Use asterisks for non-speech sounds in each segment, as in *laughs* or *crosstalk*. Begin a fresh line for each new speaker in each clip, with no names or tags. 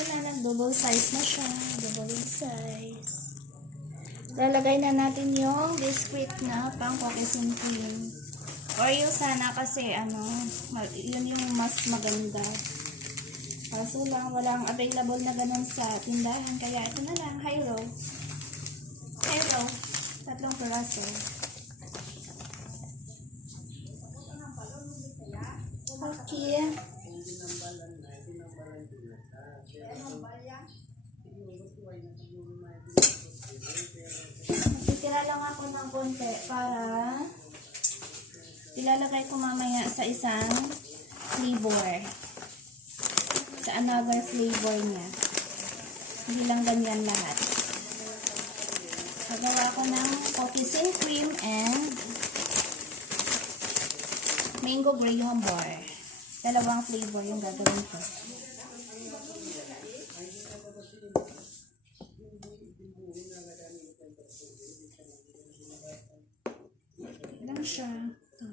Ito na, nag-double size na siya. Double size. Lalagay na natin yung biscuit na pang cookies cream. Oreo sana kasi ano, yun yung mas maganda. Kaso lang, walang available na ganun sa tindahan. Kaya ito na lang, Hyro. Hyro. Tatlong peraso. Okay. Magtitira lang ako ng konti para ilalagay ko mamaya sa isang flavor. Sa another flavor niya. Hindi lang ganyan lahat. Gagawa ko ng and cream and mango graham bar. Dalawang flavor yung gagawin ko. Siya. Ito.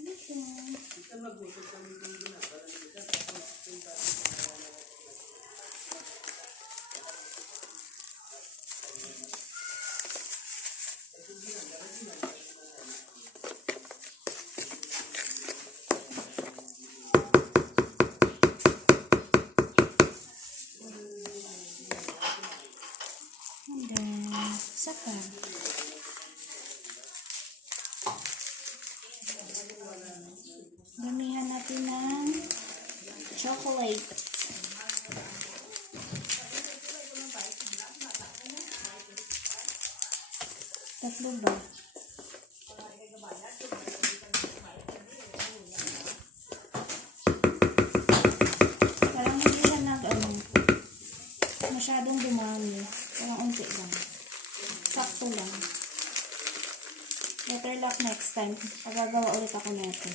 Ano siya? And then, saka. Damihan natin ng chocolate. Tatlo ba? Parang hindi siya nag, ano, masyadong dumami. Parang unti lang. Sakto lang. Luck next time. Pagagawa ulit ako nito.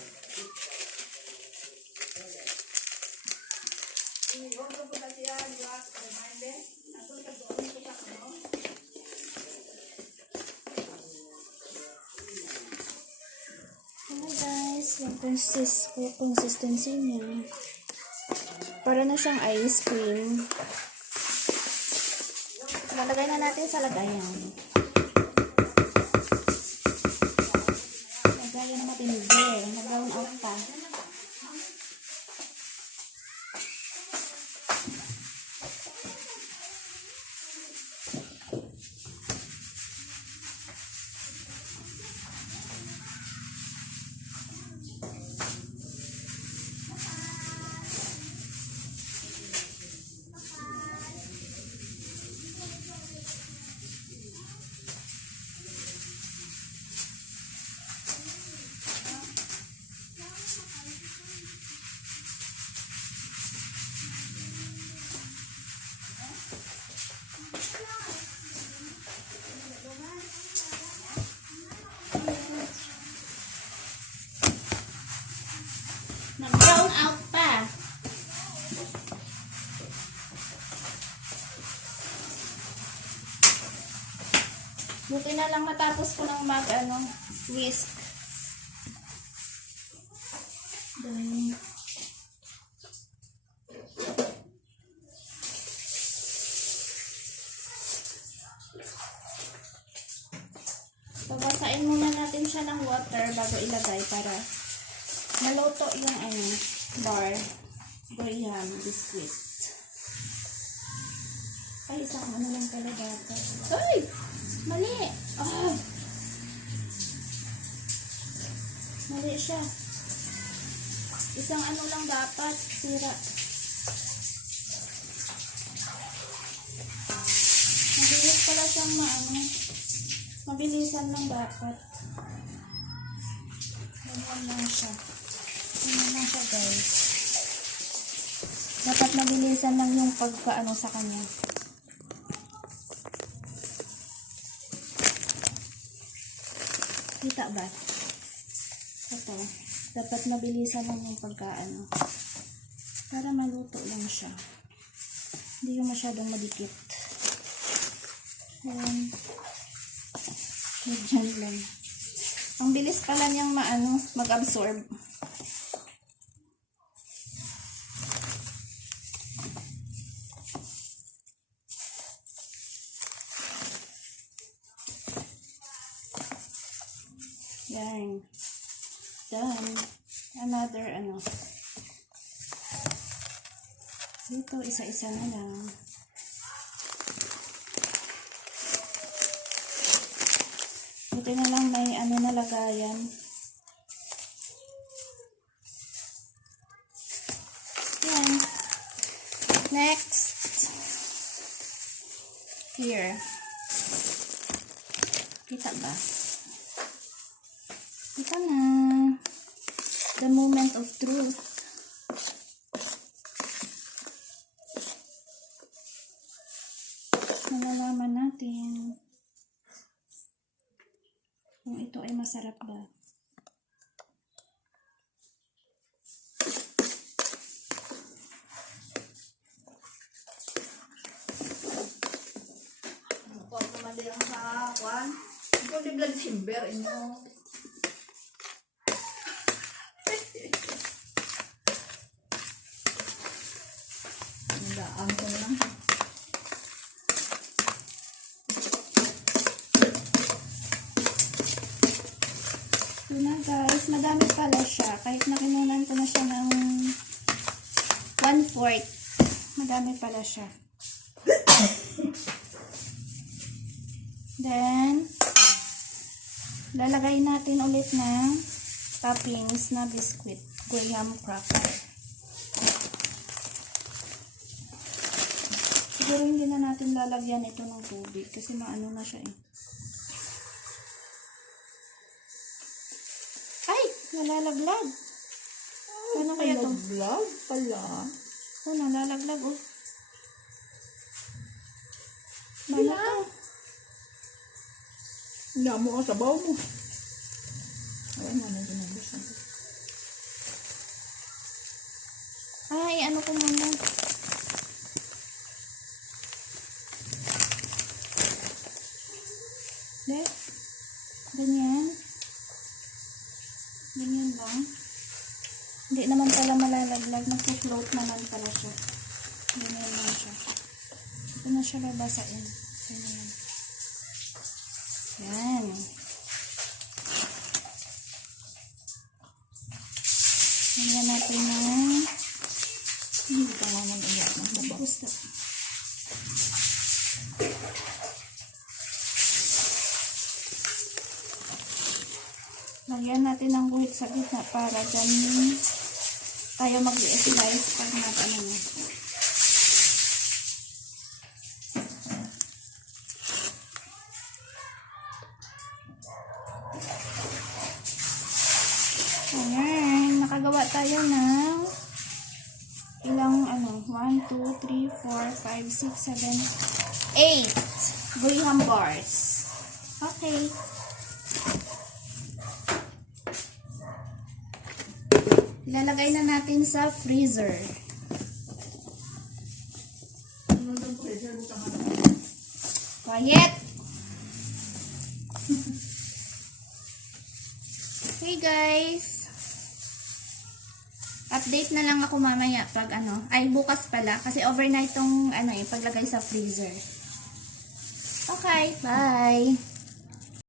Hello guys, yung consist consistency niya. Para na siyang ice cream. Lalagay na natin sa. Lagayan na lang matapos ko ng mag, ano, whisk. Dahil, babasain muna natin siya ng water bago ilagay para maluto yung ano, bar. Graham biscuit. Ay, isang ano lang pala dapat. Ay! Mali! Ah! Mali siya. Isang ano lang dapat. Sira. Mabilis pala siyang maano. Mabilisan lang dapat. Ganyan lang siya. Ganyan lang siya guys. Dapat mabilisan lang yung pagkaano sa kanya. Kita ba? Ito. Dapat mabilisan lang yung pagkaano. Para maluto lang siya. Hindi yung masyadong madikit. Ayan. Medyan lang. Ang bilis pala niyang maano, mag-absorb. Yan. Done. Another ano. Dito, isa-isa na lang. Buti na lang may ano na lagayan. Yan. Next. Here. Kita ba? Ito na. The moment of truth. Malalaman natin kung ito ay masarap ba.
Kung naman din ang sa kwan. Ikaw di blood simber inyo. Nandaan ko na lang.
Guys, madami pala siya. Kahit nakinunan ko na siya ng one-fourth. Madami pala siya. Then, lalagay natin ulit ng toppings na biscuit. Graham cracker. Siguro hindi na natin lalagyan ito ng tubig kasi maano na siya eh. Ay! Nalalaglag. Ano kaya to?
Vlog pala.
Oh, nalalaglag oh. Ano to?
Hindi mo ka sabaw mo. Ayan na, medyo nagusan ko.
Ay, ano ko muna. De, ganyan. Ganyan lang. Hindi naman pala malalaglag. Nagpo-float naman pala siya. Ganyan lang siya. Ito na siya babasain. Ganyan. Yan. Ganyan natin ng
Hindi ka nga mag-iyak ng
Lagyan natin ng guhit sa gitna para dyan tayo mag-slice pag nag ano. Ayan, nakagawa tayo ng ilang ano, 1, 2, 3, 4, 5, 6, 7, 8 Graham bars. Okay. Ilalagay na natin sa freezer. Quiet! *laughs* hey guys! Update na lang ako mamaya pag ano, ay bukas pala kasi overnight tong ano eh, paglagay sa freezer. Okay, bye!